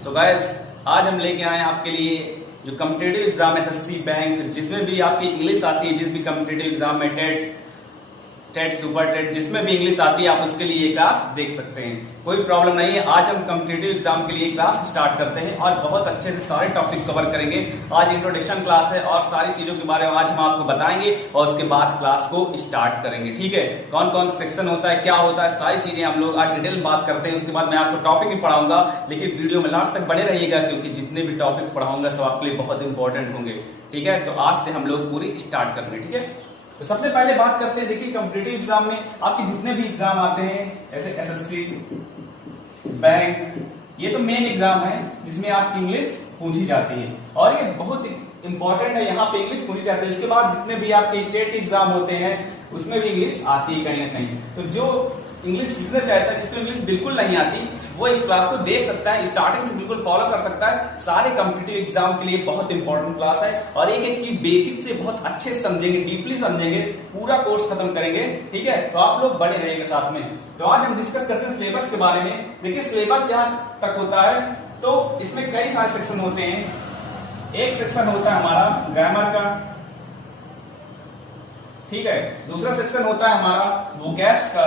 So guys, आज हम लेके आए हैं आपके लिए जो कम्पिटेटिव एग्जाम एसएससी बैंक, जिसमें भी आपकी इंग्लिश आती है, जिस भी कम्पिटेटिव एग्जाम में टेट सुपर टेट जिसमें भी इंग्लिश आती है, आप उसके लिए ये क्लास देख सकते हैं। कोई प्रॉब्लम नहीं है। आज हम कम्पिटेटिव एग्जाम के लिए क्लास स्टार्ट करते हैं और बहुत अच्छे से सारे टॉपिक कवर करेंगे। आज इंट्रोडक्शन क्लास है और सारी चीजों के बारे में आज हम आपको बताएंगे और उसके बाद क्लास को स्टार्ट करेंगे। ठीक है, कौन कौन सा सेक्शन होता है, क्या होता है, सारी चीजें हम लोग आज डिटेल में बात करते हैं। उसके बाद मैं आपको टॉपिक भी पढ़ाऊंगा, लेकिन वीडियो में लास्ट तक बने रहिएगा क्योंकि जितने भी टॉपिक पढ़ाऊंगा सब आपके लिए बहुत इंपॉर्टेंट होंगे। ठीक है, तो आज से हम लोग पूरी स्टार्ट करेंगे। ठीक है, तो सबसे पहले बात करते हैं। देखिए, कॉम्पिटिटिव एग्जाम में आपके जितने भी एग्जाम आते हैं, जैसे एसएससी बैंक, ये तो मेन एग्जाम है जिसमें आपकी इंग्लिश पूछी जाती है और ये बहुत इंपॉर्टेंट है। यहाँ पे इंग्लिश पूछी जाती है। उसके बाद जितने भी आपके स्टेट के एग्जाम होते हैं उसमें भी इंग्लिश आती है कहीं ना कहीं। तो जो इंग्लिश सीखना चाहता है, जिसको इंग्लिश बिल्कुल नहीं आती, वो इस क्लास को देख सकता है, स्टार्टिंग से बिल्कुल फॉलो कर सकता है। सारे कॉम्पिटिटिव एग्जाम के लिए बहुत इंपॉर्टेंट क्लास है और एक एक चीज बेसिक से बहुत अच्छे से समझेंगे, डीपली समझेंगे, पूरा कोर्स खत्म करेंगे। ठीक है, तो आप लोग बने रहिएगा साथ में। तो आज हम डिस्कस करते हैं सिलेबस के बारे में। देखिए, सिलेबस यहाँ तक होता है तो इसमें कई सारे सेक्शन होते हैं। एक सेक्शन होता है हमारा ग्रामर का, ठीक है। दूसरा सेक्शन होता है हमारा वोकैब्स का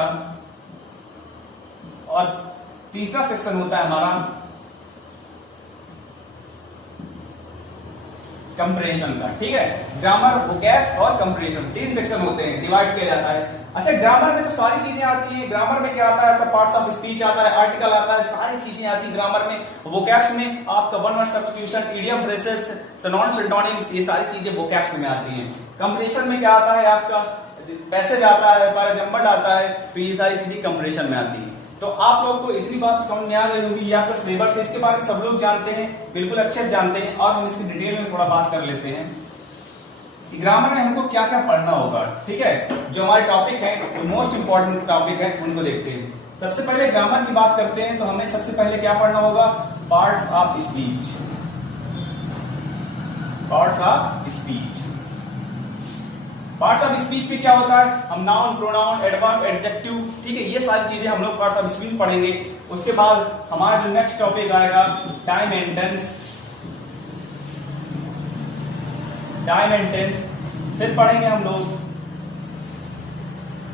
और तीसरा सेक्शन होता है हमारा कंप्रेशन का। ठीक है, ग्रामर, वोकैब्स और कंप्रेशन, तीन सेक्शन होते हैं, डिवाइड किया जाता है। अच्छा, ग्रामर में तो सारी चीजें आती हैं। ग्रामर में क्या आता है आपका? पार्ट्स ऑफ स्पीच आता है, आर्टिकल आता है, सारी चीजें आती है ग्रामर में। वोकैब्स में आपका one word substitution, idiom, phrases, synonyms, antonyms, ये सारी चीजें वोकैब्स में आती हैं। कंप्रेशन में क्या आता है आपका? पैसेज आता है, पैराजम्बल आता है, तो ये सारी चीजें कंप्रेशन में आती है। तो आप लोग को इतनी बात समझ में आ गई होगी, ये आपका सिलेबस है, इसके बारे में सब लोग जानते हैं, बिल्कुल अच्छे से जानते हैं। और हम इसकी डिटेल में थोड़ा बात कर लेते हैं कि ग्रामर में हमको क्या क्या पढ़ना होगा। ठीक है, जो हमारे टॉपिक है, मोस्ट इंपॉर्टेंट टॉपिक है, उनको देखते हैं। सबसे पहले ग्रामर की बात करते हैं तो हमें सबसे पहले क्या पढ़ना होगा? Parts of speech. Parts of speech, parts of speech में क्या होता है? हम नाउन, प्रोनाउन, एडवर्ब, एडजेक्टिव, ठीक है, ये सारी चीजें हम लोग पार्ट्स ऑफ स्पीच पढ़ेंगे। उसके बाद हमारा जो नेक्स्ट टॉपिक आएगा time and tense. Time and tense फिर पढ़ेंगे हम लोग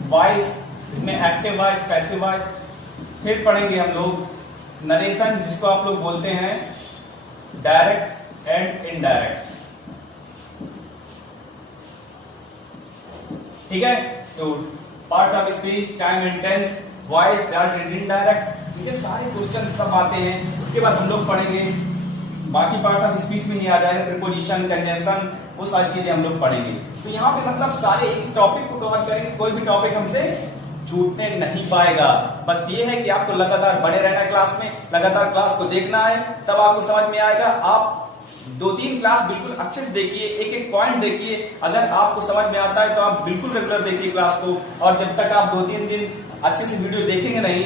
वॉइस, इसमें एक्टिव वॉइस, पैसिव वॉइस। फिर पढ़ेंगे हम लोग नरेशन, जिसको आप लोग बोलते हैं डायरेक्ट एंड इनडायरेक्ट। ठीक है, तो parts of speech, time and tense, voice, direct and indirect, ये सारे क्वेश्चन सब आते हैं। उसके बाद हम लोग पढ़ेंगे बाकी पार्ट ऑफ स्पीच में नहीं आ जाएगा, प्रीपोजिशन, कंजंक्शन, वो सारी चीजें हम लोग पढ़ेंगे। तो यहाँ पे मतलब सारे एक टॉपिक को कवर करेंगे, कोई भी टॉपिक हमसे छूटने नहीं पाएगा। बस ये है कि आपको लगातार बने रहना है क्लास में, लगातार क्लास को देखना है, तब आपको समझ में आएगा। आप 2-3 क्लास बिल्कुल अच्छे से देखिए, एक एक पॉइंट देखिए। अगर आपको समझ में आता है तो आप बिल्कुल रेगुलर देखिए क्लास को। और जब तक आप 2-3 दिन अच्छे से वीडियो देखेंगे नहीं,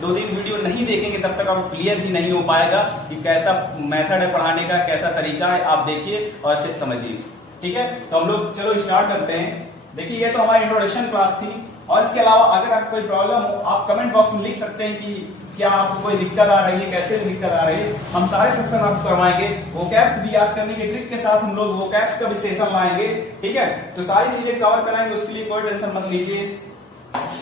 2 दिन वीडियो नहीं देखेंगे, तब तक आपको क्लियर ही नहीं हो पाएगा कि कैसा मेथड है पढ़ाने का, कैसा तरीका है। आप देखिए और अच्छे से समझिए। ठीक है, तो हम लोग चलो स्टार्ट करते हैं। देखिए, ये तो हमारी इंट्रोडक्शन क्लास थी और इसके अलावा अगर आपको कोई प्रॉब्लम हो, आप कमेंट बॉक्स में लिख सकते हैं कि क्या आपको कोई दिक्कत आ रही है, कैसे दिक्कत आ रही है। हम सारे सेक्शन आपको करवाएंगे। वोकैब्स भी याद करने के ट्रिक के साथ हम लोग वोकैब्स का भी सेशन लाएंगे। ठीक है, तो सारी चीजें कवर कराएंगे, उसके लिए कोई टेंशन मत लीजिए।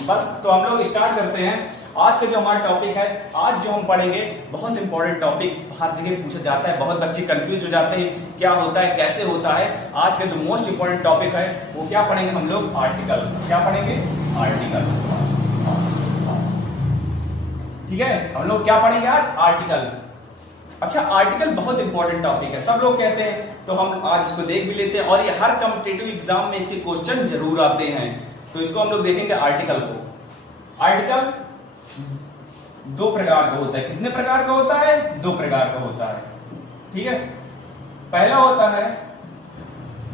बस तो हम लोग स्टार्ट करते हैं। आज का जो हमारा टॉपिक है, आज जो हम पढ़ेंगे, बहुत इंपॉर्टेंट टॉपिक, हर जगह पूछा जाता है, बहुत बच्चे कंफ्यूज हो जाते हैं क्या होता है, कैसे होता है। आज का जो मोस्ट इंपॉर्टेंट टॉपिक है वो क्या पढ़ेंगे हम लोग? आर्टिकल। क्या पढ़ेंगे? आर्टिकल। ठीक है, हम लोग क्या पढ़ेंगे आज? आर्टिकल। अच्छा, आर्टिकल बहुत इंपॉर्टेंट टॉपिक है, सब लोग कहते हैं, तो हम आज इसको देख भी लेते हैं। और ये हर कॉम्पिटिटिव एग्जाम में इसके क्वेश्चन जरूर आते हैं, तो इसको हम लोग देखेंगे आर्टिकल को। आर्टिकल 2 प्रकार का होता है। कितने प्रकार का होता है? 2 प्रकार का होता है। ठीक है, पहला होता है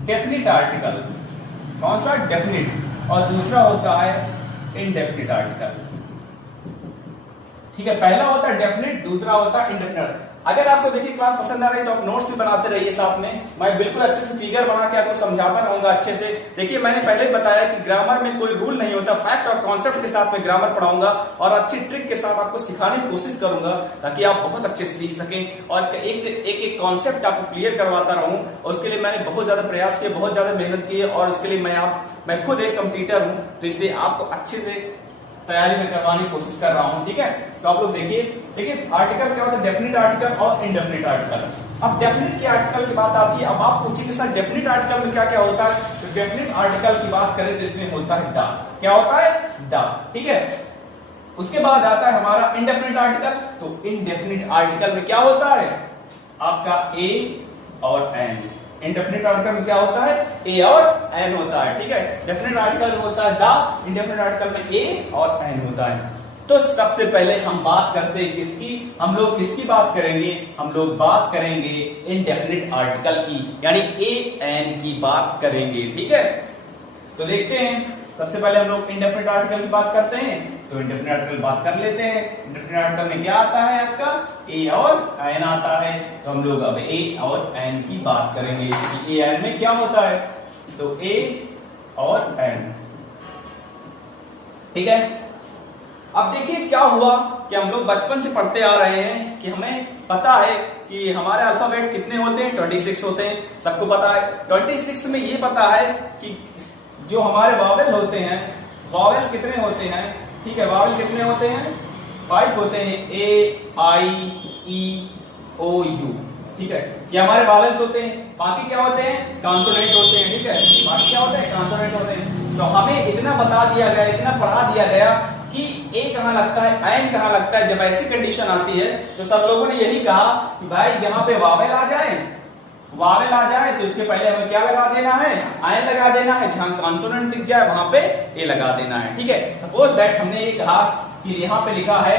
डेफिनिट आर्टिकल। कौन सा? डेफिनिट। और दूसरा होता है इनडेफिनिट आर्टिकल। ठीक है, पहला होता है डेफिनिट, दूसरा होता है इंडेफिनिट। अगर आपको देखिए क्लास पसंद आ रही है तो आप नोट्स भी बनाते रहिए साथ में। मैं बिल्कुल अच्छे से फिगर बना के आपको समझाता रहूंगा अच्छे से। देखिए मैंने पहले ही बताया कि ग्रामर में कोई रूल नहीं होता, फैक्ट और कॉन्सेप्ट के साथ में ग्रामर पढ़ाऊंगा और अच्छी ट्रिक के साथ आपको सिखाने की कोशिश करूंगा ताकि आप बहुत अच्छे से सीख सकें और एक से एक कॉन्सेप्ट आपको क्लियर करवाता रहूं। और उसके लिए मैंने बहुत ज्यादा प्रयास किए, बहुत ज्यादा मेहनत की है और उसके लिए मैं खुद एक कंप्यूटर हूं, तो इसलिए आपको अच्छे से तैयारी में करवाने की कोशिश कर रहा हूं। ठीक है, तो आप लोग देखिए आर्टिकल क्या होता है, डेफिनेट आर्टिकल और इनडेफिनेट आर्टिकल। अब डेफिनेट की आर्टिकल की बात आती है, अब आप पूछिए सर डेफिनेट आर्टिकल में क्या क्या होता है। तो डेफिनेट आर्टिकल की बात करें तो इसमें होता है द। क्या होता है? द। ठीक है, उसके बाद आता है हमारा इनडेफिनेट आर्टिकल। तो इनडेफिनेट आर्टिकल में क्या होता है आपका ए और एन। इनडेफिनेट आर्टिकल में क्या होता है? ए और एन होता है। ठीक है, डेफिनेट आर्टिकल में होता है द, इनडेफिनेट आर्टिकल में ए और एन होता है। तो सबसे पहले हम बात करते हैं किसकी, हम लोग किसकी बात करेंगे, हम लोग बात करेंगे इनडेफिनेट आर्टिकल की, यानी ए एन की बात करेंगे। ठीक है, तो देखते हैं सबसे पहले हम लोग इनडेफिनेट आर्टिकल की बात करते हैं। तो इनडेफिनेट आर्टिकल बात कर लेते हैं। इनडेफिनेट आर्टिकल में क्या आता है आपका? ए और एन आता है। तो हम लोग अब ए और एन की बात करेंगे कि ए एन में क्या होता है। तो ए और एन, ठीक है। अब देखिए क्या हुआ कि हम लोग बचपन से पढ़ते आ रहे हैं कि हमें पता है कि हमारे अल्फाबेट कितने होते हैं, 26 होते हैं, सबको पता है। 26 में ये पता है कि जो हमारे वावेल होते हैं, वावेल कितने होते हैं, ठीक है, वावेल कितने होते हैं? 5 होते हैं, ए आई ई ओ यू। ठीक है, ये हमारे वावेल्स होते हैं। बाकी क्या होते हैं? कॉन्सोनेंट होते हैं। ठीक है, बाकी क्या होते हैं? कॉन्सोनेंट होते हैं। तो हमें इतना बता दिया गया, इतना पढ़ा दिया गया कि ए कहां लगता है, एन कहां लगता है। जब ऐसी कंडीशन आती है तो सब लोगों ने यही कहा कि भाई जहां पे वावेल आ जाए तो इसके पहले हमें क्या लगा देना है? एन लगा देना है। जहां कॉन्सोनेंट दिख जाए वहां पे ए लगा देना है। ठीक है, सपोज दैट हमने ये कहा कि यहां पे लिखा है,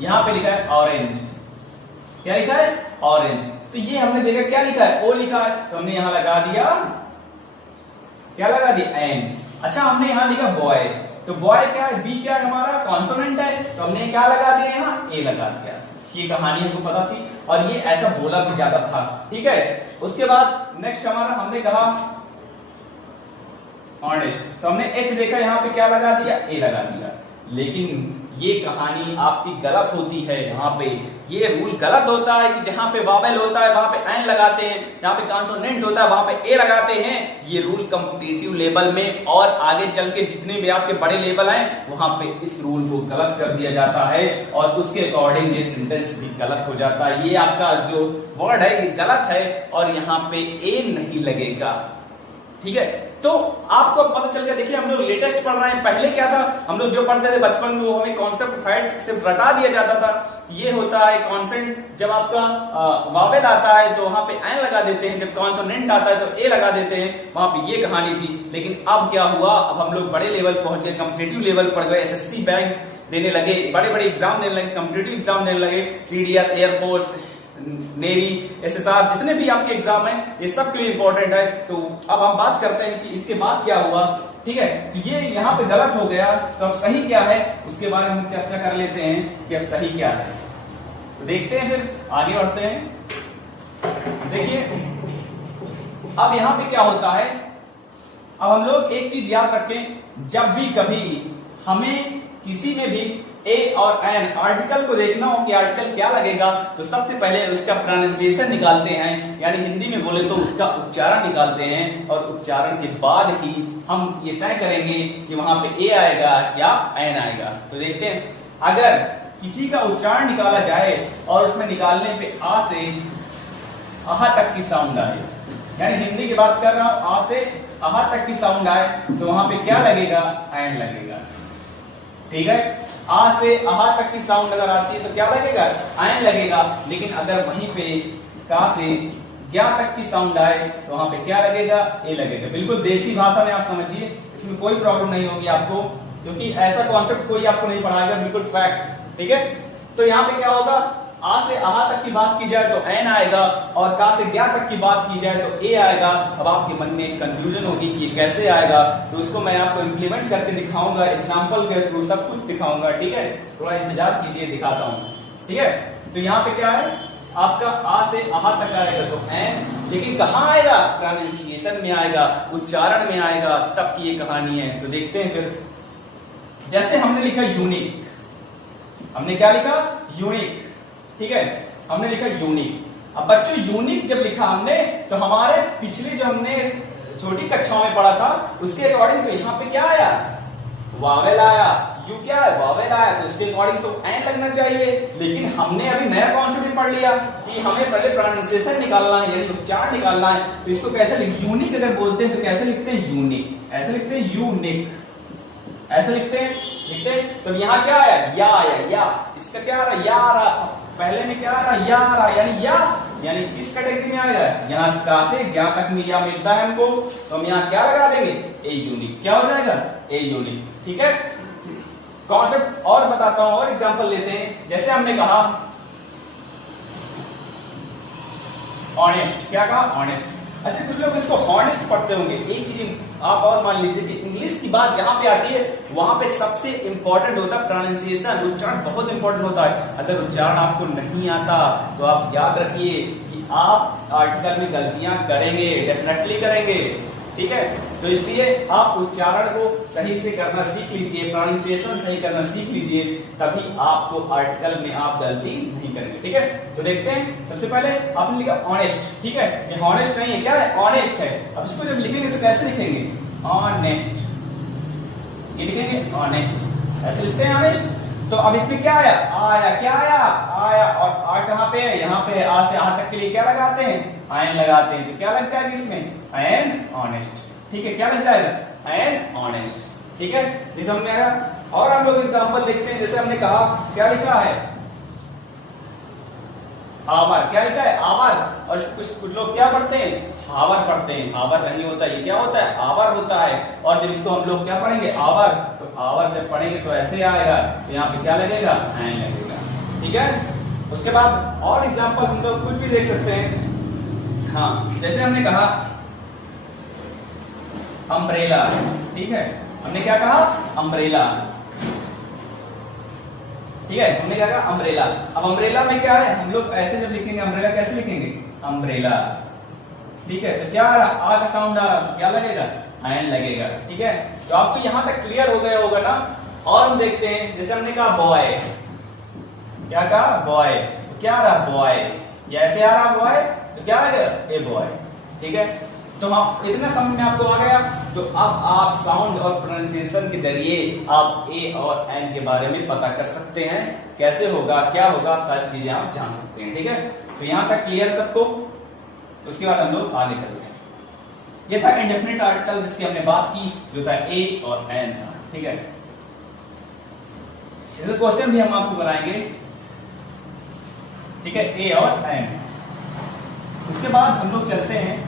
यहां पे लिखा है ऑरेंज। क्या लिखा है? ऑरेंज। तो ये हमने देखा क्या लिखा है? ओ लिखा है, तो हमने यहां लगा दिया, क्या लगा दिया? एन। अच्छा, हमने यहां लिखा बॉय, तो बॉय क्या है? बी क्या है हमारा? कॉन्सोनेंट है, तो हमने क्या लगा दिया? यहां ए लगा दिया। ये कहानी हमको पता थी और ये ऐसा बोला भी ज्यादा था। ठीक है, उसके बाद नेक्स्ट हमारा हमने कहा ऑरेंज, तो हमने एच देखा, यहां पे क्या लगा दिया? ए लगा दिया। लेकिन ये कहानी आपकी गलत होती है। यहाँ पे ये रूल गलत होता है कि जहां पे वावेल होता है वहां पे एन लगाते हैं, जहां पे कॉन्सोनेंट होता है वहां पे ए लगाते हैं। ये रूल कॉम्पिटिटिव लेवल में और आगे चल के जितने भी आपके बड़े लेवल हैं वहां पे इस रूल को गलत कर दिया जाता है और उसके अकॉर्डिंग ये सेंटेंस भी गलत हो जाता है। ये आपका जो वर्ड है ये गलत है और यहाँ पे ए नहीं लगेगा। ठीक है, तो आपको पता चल गया। देखिए हम लोग लेटेस्ट पढ़ रहे हैं, पहले क्या था, हम लोग जो पढ़ते थे बचपन में वो हमें कॉन्सेप्ट फैक्ट सिर्फ रटा दिया जाता था। ये होता है कॉन्सेंट, जब आपका वावेल आता है तो वहां पे एन लगा देते हैं, जब कॉन्सोनेंट आता है तो ए लगा देते हैं। वहां पे ये कहानी थी। लेकिन अब क्या हुआ, अब हम लोग बड़े लेवल पहुंच गए, कॉम्पिटिटिव लेवल पढ़ गए, एसएससी बैंक देने लगे, बड़े बड़े एग्जाम देने लगे, कॉम्पिटिटिव एग्जाम देने लगे, सीडीएस, एयरफोर्स, नेवी, एसएसआर, जितने भी आपके एग्जाम हैं ये सब के लिए इंपॉर्टेंट है। तो अब हम बात करते हैं कि इसके बाद क्या हुआ। ठीक है, तो ये यहाँ पे गलत हो गया, तो अब सही क्या है उसके बारे में हम चर्चा कर लेते हैं कि अब सही क्या है। तो देखते हैं, फिर आगे बढ़ते हैं। देखिए अब यहाँ पे क्या होता है, अब हम लोग एक चीज याद रखें, जब भी कभी हमें किसी में भी ए और एन आर्टिकल को देखना हो कि आर्टिकल क्या लगेगा, तो सबसे पहले उसका प्रोनाउंसिएशन निकालते हैं, यानी हिंदी में बोले तो उसका उच्चारण निकालते हैं और उच्चारण के बाद ही हम ये तय करेंगे कि वहां पे ए आएगा या एन आएगा। तो देखते हैं, अगर किसी का उच्चारण निकाला जाए और उसमें निकालने पे आ से आहा तक की साउंड आए, यानी हिंदी की बात कर रहा हूं, आ से आहा तक की साउंड आए तो वहां पे क्या लगेगा? एन लगेगा। ठीक है, आ से आहा तक की साउंड अगर आती है तो क्या लगेगा? एन लगेगा। लेकिन अगर वहीं पे का से क्या तक की साउंड आए तो वहां पे क्या लगेगा? ए लगेगा। बिल्कुल देसी भाषा में आप समझिए, इसमें कोई प्रॉब्लम नहीं होगी आपको, क्योंकि ऐसा कॉन्सेप्ट कोई आपको नहीं पढ़ाएगा, बिल्कुल फैक्ट। ठीक है, तो यहाँ पे क्या होगा, आ से आहा तक की बात की जाए तो एन आएगा और का से क्या तक की बात की जाए तो ए आएगा। अब आपके मन में कंफ्यूजन होगी कि ये कैसे आएगा, तो उसको मैं आपको इंप्लीमेंट करके दिखाऊंगा, एग्जांपल के थ्रू सब कुछ दिखाऊंगा। ठीक है, थोड़ा इंतजार कीजिए, दिखाता हूं। ठीक है। तो यहाँ पे क्या है आपका आ से आहा तक आएगा तो एन, लेकिन कहाँ आएगा, प्रोनाउंसिएशन में आएगा, उच्चारण में आएगा, तब की ये कहानी है। तो देखते हैं फिर, जैसे हमने लिखा यूनिक, हमने क्या लिखा, यूनिक, ठीक है, हमने लिखा यूनिक। अब बच्चों यूनिक जब लिखा हमने, तो हमारे पिछले जो हमने छोटी कक्षाओं में पढ़ा था उसके अकॉर्डिंग तो यहाँ पे क्या आया, वावेल आया, यू क्या है, वावेल आया, तो उसके अकॉर्डिंग तो एन लगना चाहिए। लेकिन हमने अभी नया कॉन्सेप्ट पढ़ लिया कि हमें पहले प्रोनाउंसिएशन निकालना है, यानी उच्चारण निकालना है। तो इसको कैसे लिखते, यूनिक अगर बोलते हैं तो कैसे लिखते हैं, यूनिक, ऐसे लिखते हैं, यूनिक, ऐसे लिखते हैं। तो यहाँ क्या आया, या आया, या, इसका क्या आ रहा, या आ रहा, पहले में क्या आ रहा, या आ रहा, यानी या, यानी किस कैटेगरी में आएगा, यहाँ का से ज्ञा तक में या मिलता है हमको, तो हम यहाँ क्या लगा देंगे, ए यूनिक, क्या हो जाएगा, ए यूनिक, ठीक है। कॉन्सेप्ट और बताता हूं, और एग्जांपल लेते हैं। जैसे हमने कहा ऑनेस्ट, क्या कहा, ऑनेस्ट। अच्छा कुछ लोग इसको हॉनेस्ट पढ़ते होंगे। एक चीज आप और मान लीजिए कि इंग्लिश की बात जहां पे आती है वहां पे सबसे इंपॉर्टेंट होता है प्रोनाउंसिएशन, उच्चारण बहुत इंपॉर्टेंट होता है। अगर उच्चारण आपको नहीं आता तो आप याद रखिए कि आप आर्टिकल में गलतियां करेंगे, डेफिनेटली करेंगे, ठीक है। तो इसलिए आप उच्चारण को सही से करना सीख लीजिए, प्रोनाउंसिएशन सही करना सीख लीजिए, तभी आपको आर्टिकल में आप गलती नहीं करेंगे, ठीक है। तो देखते हैं, सबसे पहले आपने लिखा ऑनेस्ट, ठीक है, ये ऑनेस्ट नहीं है, क्या है, ऑनेस्ट है। अब इसको जब लिखेंगे तो कैसे लिखेंगे, ऑनेस्ट, ये लिखेंगे ऑनेस्ट, ऐसे लिखते हैं ऑनेस्ट। तो अब इसमें क्या आया, आया, क्या आया, आया, और आ कहां पे है, यहाँ पे आ से आ तक के लिए क्या लगाते हैं, आयन लगाते हैं। तो क्या लग जाएगा इसमें, एन ऑनेस्ट, ठीक है, क्या लग जाएगा, एन ऑनेस्ट, ठीक है, ये समझ में आया। और हम लोग एग्जांपल देखते हैं। जैसे हमने कहा क्या लिखा है, आवर, क्या लिखा है, आवर, और कुछ लोग क्या पढ़ते हैं, आवर पढ़ते हैं। आवर नहीं होता, ये क्या होता है, आवर होता है। और जब इसको हम लोग क्या पढ़ेंगे, आवर, तो आवर जब पढ़ेंगे तो ऐसे आएगा, तो यहाँ पे क्या लगेगा, एन लगेगा, ठीक है। उसके बाद और एग्जांपल हम लोग कुछ भी देख सकते हैं। हाँ, जैसे हमने कहा अम्ब्रेला, ठीक है, हमने क्या कहा, अम्ब्रेला, ठीक है, हमने क्या कहा, अम्ब्रेला। अब अम्ब्रेला में क्या है, हम लोग ऐसे जब लिखेंगे अम्ब्रेला कैसे लिखेंगे, अम्ब्रेला, ठीक है। तो क्या आ रहा, आ का साउंड आ रहा, तो क्या लगेगा, एन लगेगा, ठीक है। तो आपको यहां तक क्लियर हो गया होगा ना। और हम देखते हैं, जैसे हमने कहा बॉय, क्या कहा, बॉय, तो क्या आ रहा, बॉय, ऐसे आ रहा बॉय, तो क्या आ गया, ए बॉय, ठीक है। तो आप इतना समझ में आपको आ गया। तो अब आप साउंड और प्रोनाउंसिएशन के जरिए आप ए और एन के बारे में पता कर सकते हैं, कैसे होगा, क्या होगा, सारी चीजें आप जान सकते हैं, ठीक है। तो यहां तक क्लियर सबको। उसके बाद हम लोग आगे चलते हैं। ये था इंडेफिनिट आर्टिकल जिसकी हमने बात की, जो था ए और एन, ठीक है। इसका क्वेश्चन भी हम आपको बनाएंगे, ठीक है, ए और एन। उसके बाद हम लोग चलते हैं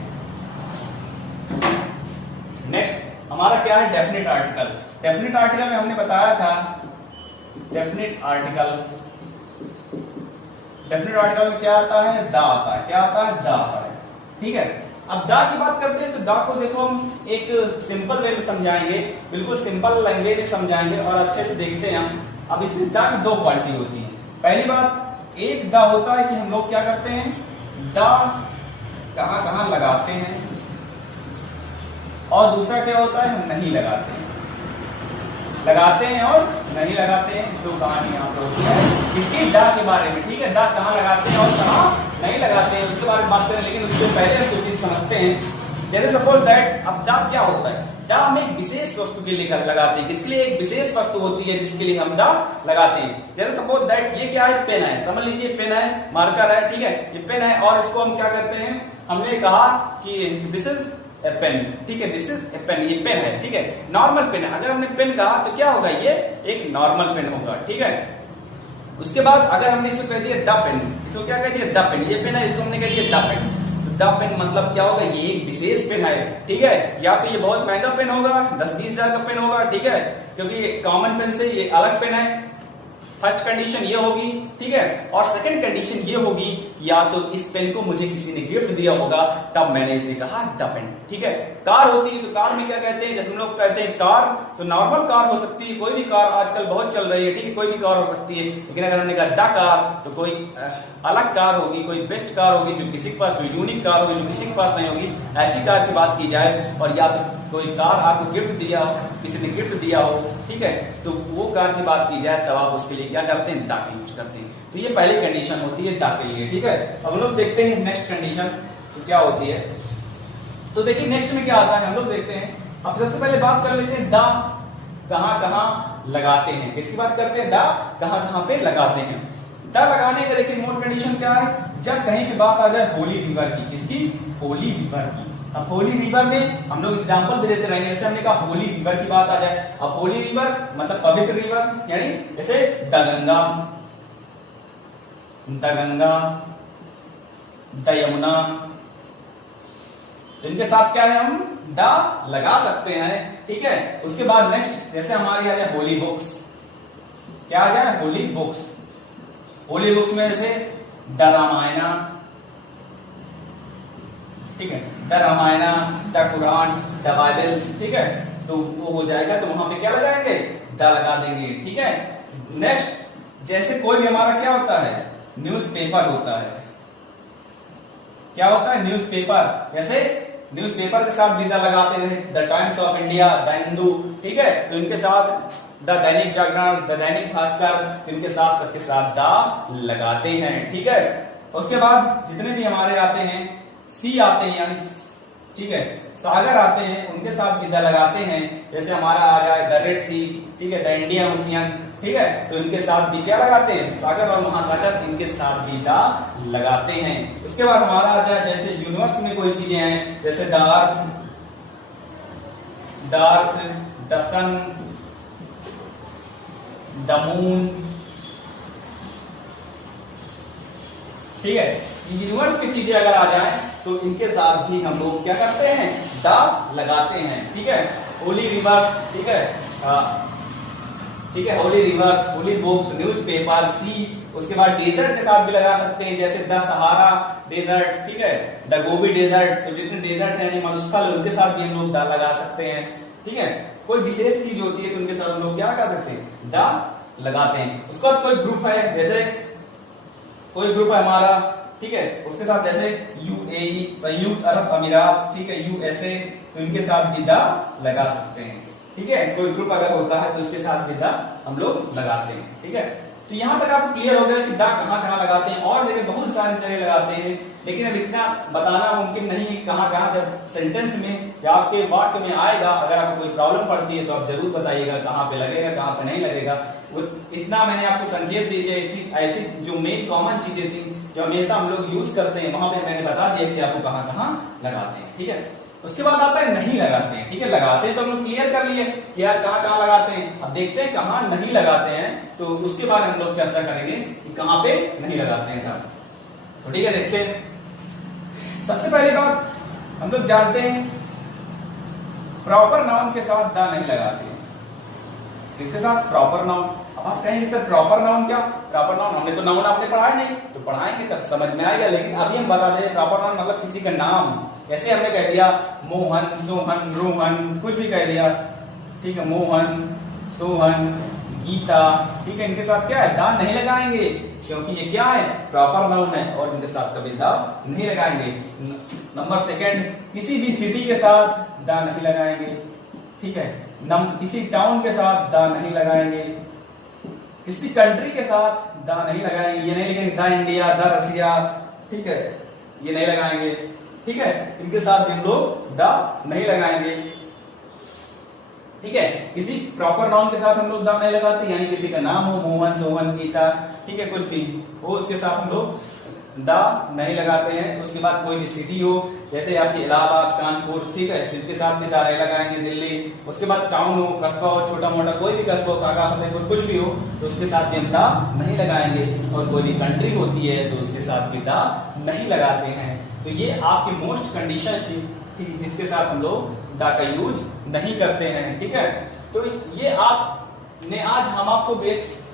नेक्स्ट, हमारा क्या है, डेफिनिट आर्टिकल। डेफिनिट आर्टिकल में हमने बताया था, डेफिनिट आर्टिकल में क्या आता है, दा आता है, क्या आता है, दा आता है, ठीक है। अब दा की बात करते हैं तो दा को देखो हम एक सिंपल वे में समझाएंगे, बिल्कुल सिंपल लैंग्वेज में समझाएंगे और अच्छे से देखते हैं हम। अब इसमें दा की दो क्वालिटी होती है। पहली बात, एक दा होता है कि हम लोग क्या करते हैं, दा कहां कहां लगाते हैं, और दूसरा क्या होता है, हम नहीं लगाते हैं, लगाते हैं और नहीं लगाते हैं, दो कहानी यहाँ पर होती है इसकी दा के बारे में, ठीक है। दा कहाँ लगाते हैं और कहाँ नहीं लगाते हैं, उसके बारे में बात करें। लेकिन उससे पहले हम कुछ चीज समझते हैं। जैसे सपोज दैट, अब दा क्या होता है, दा हम एक विशेष वस्तु के लिए लगाते हैं। किसके लिए, एक विशेष वस्तु होती है जिसके लिए हम दा लगाते हैं। जैसे सपोज दैट, ये क्या है, पेन है, समझ लीजिए पेन है, मार्कर है, ठीक है, ये पेन है, और इसको हम क्या करते हैं, हमने कहा कि दिस इज ए पेन, ठीक है, दिस इज ए पेन, ये पेन है, ठीक है, नॉर्मल पेन है। अगर हमने पेन कहा तो क्या होगा, ये एक नॉर्मल पेन होगा, ठीक है। उसके बाद अगर हमने इसको कह दिया द पेन, इसको क्या कह दिया, द पेन, ये पेन है, इसको हमने कह दिया द पेन। तो द पेन मतलब क्या होगा, ये एक विशेष पेन है, ठीक है। या तो ये बहुत महंगा पेन होगा, 10-20 हजार का पेन होगा, ठीक है, क्योंकि कॉमन पेन से ये अलग पेन है। फर्स्ट कंडीशन ये होगी। ठीक है। और सेकंड कंडीशन ये होगी या तो इस पेन को मुझे किसी ने गिफ्ट दिया होगा, तब मैंने इसे कहा द पेन, ठीक है। कार होती है तो कार में क्या कहते हैं, जब हम लोग कहते हैं कार तो नॉर्मल कार हो सकती है, कोई भी कार आजकल बहुत चल रही है, ठीक है, कोई भी कार हो सकती है। लेकिन अगर हमने कहा द कार तो कोई अलग कार होगी, कोई बेस्ट कार होगी जो किसी के पास, जो यूनिक कार होगी जो किसी के पास नहीं होगी, ऐसी कार की बात की जाए। और या तो कोई कार आपको गिफ्ट दिया हो, किसी ने गिफ्ट दिया हो, ठीक है, तो वो कार की बात की जाए तब आप उसके लिए क्या करते हैं, दा का यूज करते हैं। तो ये पहली कंडीशन होती है दा के लिए, ठीक है। अब हम लोग देखते हैं नेक्स्ट कंडीशन तो क्या होती है। तो देखिए नेक्स्ट में क्या आता है, हम लोग देखते हैं। अब सबसे पहले बात कर लेते हैं दा कहां कहां लगाते हैं। किसकी बात करते हैं, दा कहां कहां पे लगाते हैं। दा लगाने का देखिए मोड कंडीशन क्या है, जब कहीं की बात आ जाए होली रिवर की, किसकी, होली रिवर की। अब होली रिवर में हम लोग एग्जांपल भी देते रहेंगे, जैसे हमने कहा होली रिवर की बात आ जाए। अब होली रिवर मतलब पवित्र रिवर, यानी जैसे द गंगा, द यमुना, तो इनके साथ क्या है, हम दा लगा सकते हैं, ठीक है। उसके बाद नेक्स्ट जैसे हमारी आ जाए होली बुक्स, क्या आ जाए, होली बुक्स। होली बुक्स में जैसे द रामायणा, ठीक है, the Ramayana, the Quran, the Bibles, ठीक है, तो वो हो जाएगा। तो वहां पे क्या लगाएंगे, द लगा देंगे, ठीक है। नेक्स्ट जैसे कोई भी हमारा क्या होता है, न्यूज़पेपर होता है, क्या होता है, न्यूज़पेपर, जैसे न्यूज़पेपर के साथ भी द लगाते हैं, the times of India, the Hindu, ठीक है, तो इनके साथ द दैनिक जागरण, द दैनिक भास्कर, तो इनके साथ सबके साथ द लगाते हैं, ठीक है। उसके बाद जितने भी हमारे आते हैं सी आते हैं, यानी ठीक है, सागर आते हैं, उनके साथ भी द लगाते हैं। जैसे हमारा आ जाए द रेड सी, ठीक है, द इंडियन ओशियन, ठीक है, तो इनके साथ भी क्या लगाते हैं, सागर और महासागर, इनके साथ भी द लगाते हैं। उसके बाद हमारा आ जाए जैसे यूनिवर्स में कोई चीजें हैं, जैसे the earth, the sun, the moon, ठीक है, यूनिवर्स की चीजें अगर आ जाए तो इनके साथ भी हम लोग क्या करते हैं, दा लगाते हैं, ठीक है। होली रिवर्स, ठीक है, ठीक है, holy rivers, holy books, newspaper, C. उसके बाद डेजर्ट के साथ भी लगा सकते हैं, जैसे द सहारा डेजर्ट, ठीक है, द गोबी डेजर्ट, तो जितने डेजर्ट हैं मरुस्थल, उनके साथ भी हम लोग दा लगा सकते हैं, ठीक है। कोई विशेष चीज होती है तो उनके साथ हम लोग क्या लगा सकते हैं, दा लगाते हैं। उसके बाद कोई ग्रुप है, जैसे कोई ग्रुप है हमारा, ठीक है, उसके साथ जैसे यूएई, संयुक्त अरब अमीरात, ठीक है, यूएसए, तो इनके साथ भी दा लगा सकते हैं, ठीक है। कोई ग्रुप अगर होता है तो उसके साथ भी दा हम लोग लगाते हैं, ठीक है। तो यहां तक आपको क्लियर हो गया कि दा कहां कहां लगाते हैं, और जगह बहुत सारी जगह लगाते हैं, लेकिन अब इतना बताना मुमकिन नहीं है कहां कहां। जब सेंटेंस में या आपके वाक्य में आएगा, अगर आपको कोई प्रॉब्लम पड़ती है तो आप जरूर बताइएगा कहां पे लगेगा, कहां पे नहीं लगेगा। वो इतना मैंने आपको संकेत दे दिया कि ऐसी जो मेन कॉमन चीजें थी जो हमेशा हम लोग यूज करते हैं, वहां पे मैंने बता दिया कि आपको कहां कहां लगाते हैं, ठीक है। उसके बाद आता है नहीं लगाते हैं, ठीक है। लगाते हैं तो हम लोग क्लियर कर लिए कि यार कहां कहां लगाते हैं। अब देखते हैं कहां नहीं लगाते हैं, तो उसके बारे में हम लोग चर्चा करेंगे कि कहां पे नहीं लगाते हैं। तो ठीक है, देखते हैं। सबसे पहली बात हम लोग जानते हैं प्रॉपर नाउन के साथ दा नहीं लगाते हैं। किसके साथ, प्रॉपर नाउन। अब आप कहेंगे सर प्रॉपर नाउन क्या, प्रॉपर नाउन हमने तो नाउन आपने पढ़ा नहीं, तो पढ़ाएंगे तब समझ में आएगा। लेकिन अभी हम बता दें प्रॉपर नाउन मतलब किसी का नाम, जैसे हमने कह दिया मोहन, सोहन, रोहन, कुछ भी कह दिया, ठीक है, मोहन, सोहन, गीता, ठीक है, इनके साथ क्या है, दा नहीं लगाएंगे, क्योंकि ये क्या है, प्रॉपर नाउन है और इनके साथ कभी दा नहीं लगाएंगे। नंबर सेकंड, किसी भी सिटी के साथ दा नहीं लगाएंगे, ठीक है। किसी टाउन के साथ दा नहीं लगाएंगे, किसी कंट्री के साथ दा नहीं लगाएंगे, ये नहीं लिखेंगे द इंडिया, द रसिया, ठीक है, ये नहीं लगाएंगे, ठीक है। इनके साथ भी हम लोग दा नहीं लगाएंगे, ठीक है। किसी प्रॉपर नाउन के साथ हम लोग दा नहीं लगाते, यानी किसी का नाम हो मोहन, सोहन, गीता, ठीक है, कुछ भी हो उसके साथ हम लोग दा नहीं लगाते हैं। उसके बाद कोई भी सिटी हो, जैसे आपकी इलाहाबाद, कानपुर, ठीक है, इनके साथ भी दा नहीं लगाएंगे, दिल्ली। उसके बाद टाउन हो, कस्बा हो, छोटा मोटा कोई भी कस्बा हो, काका फतेहपुर, कुछ भी हो, तो उसके साथ भी हम दा नहीं लगाएंगे। और कोई भी कंट्री होती है तो उसके साथ भी दा नहीं लगाते हैं। तो ये आपकी मोस्ट कंडीशन थी जिसके साथ हम लोग दा का यूज नहीं करते हैं, ठीक है। तो ये आपने आज हम आपको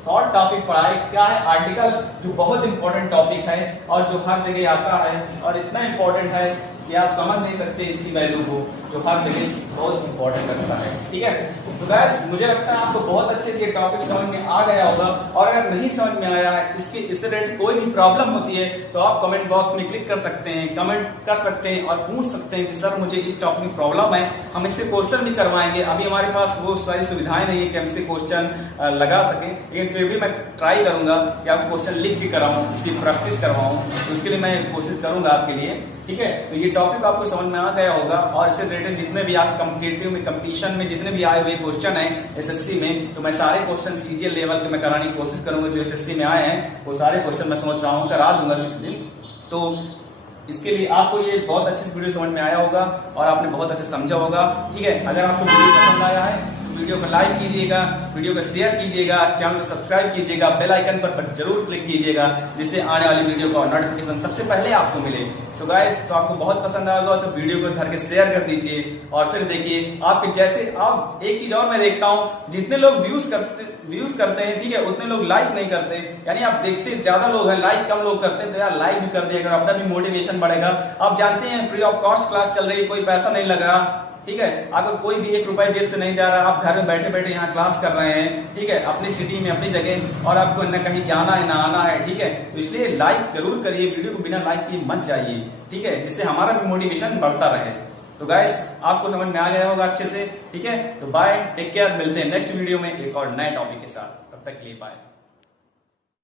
शॉर्ट टॉपिक पढ़ाए। क्या है? आर्टिकल, जो बहुत इंपॉर्टेंट टॉपिक है और जो हर जगह आता है और इतना इंपॉर्टेंट है कि आप समझ नहीं सकते इसकी वैल्यू को, जो हर जगह बहुत इंपॉर्टेंट लगता है। ठीक है, तो गाइस मुझे लगता है आपको बहुत अच्छे से ये टॉपिक समझ में आ गया होगा। और अगर नहीं समझ में आया है, इससे रिलेटेड कोई भी प्रॉब्लम होती है तो आप कमेंट बॉक्स में क्लिक कर सकते हैं, कमेंट कर सकते हैं और पूछ सकते हैं कि सर मुझे इस टॉपिक में प्रॉब्लम है, हम इसके क्वेश्चन भी करवाएंगे। अभी हमारे पास वो सारी सुविधाएं नहीं है कि हम इसके क्वेश्चन लगा सकें, लेकिन फिर भी मैं ट्राई करूंगा कि आपको क्वेश्चन लिख के कराऊं, इसकी प्रैक्टिस करवाऊं, तो उसके लिए मैं कोशिश करूंगा आपके लिए। ठीक है, तो ये टॉपिक आपको समझ में आ गया होगा। और इससे रिलेटेड जितने भी आप कॉम्पिटिटिव में, कंपटीशन में जितने भी आए हुए क्वेश्चन हैं एसएससी में, तो मैं सारे क्वेश्चन सीजीएल लेवल के मैं कराने की कोशिश करूंगा। जो एसएससी में आए हैं वो सारे क्वेश्चन मैं सोच रहा हूँ करा दूंगा किसी दिन। तो इसके लिए आपको ये बहुत अच्छे से वीडियो समझ में आया होगा और आपने बहुत अच्छे समझा होगा। ठीक है, अगर आपको वीडियो पसंद आया है वीडियो को लाइक कीजिएगा, वीडियो को शेयर कीजिएगा, चैनल को सब्सक्राइब कीजिएगा, बेल आइकन पर जरूर क्लिक कीजिएगा, जिससे आने वाली वीडियो का नोटिफिकेशन सबसे पहले आपको मिले। सो गाइस, तो आपको बहुत पसंद आएगा तो वीडियो को धर के शेयर कर दीजिए। और फिर देखिए आपके जैसे, आप एक चीज और मैं देखता हूँ, जितने लोग व्यूज करते हैं, ठीक है, उतने लोग लाइक नहीं करते। यानी आप देखते ज्यादा लोग हैं, लाइक कम लोग करते हैं, तो यार लाइक भी कर दिएगा, अपना भी मोटिवेशन बढ़ेगा। आप जानते हैं फ्री ऑफ कॉस्ट क्लास चल रही है, कोई पैसा नहीं लग रहा। ठीक है, आपको कोई भी 1 रुपए जेब से नहीं जा रहा, आप घर में बैठे बैठे यहाँ क्लास कर रहे हैं। ठीक है, अपनी सिटी में, अपनी जगह, और आपको न कहीं जाना है ना आना है। ठीक है, तो इसलिए लाइक जरूर करिए, वीडियो को बिना लाइक किए मत जाइए। ठीक है, जिससे हमारा भी मोटिवेशन बढ़ता रहे। तो गाइस, आपको समझ में आ गया होगा अच्छे से। ठीक है, तो बाय, टेक केयर, मिलते हैं नेक्स्ट वीडियो में एक और नए टॉपिक के साथ। तब तक के लिए बाय।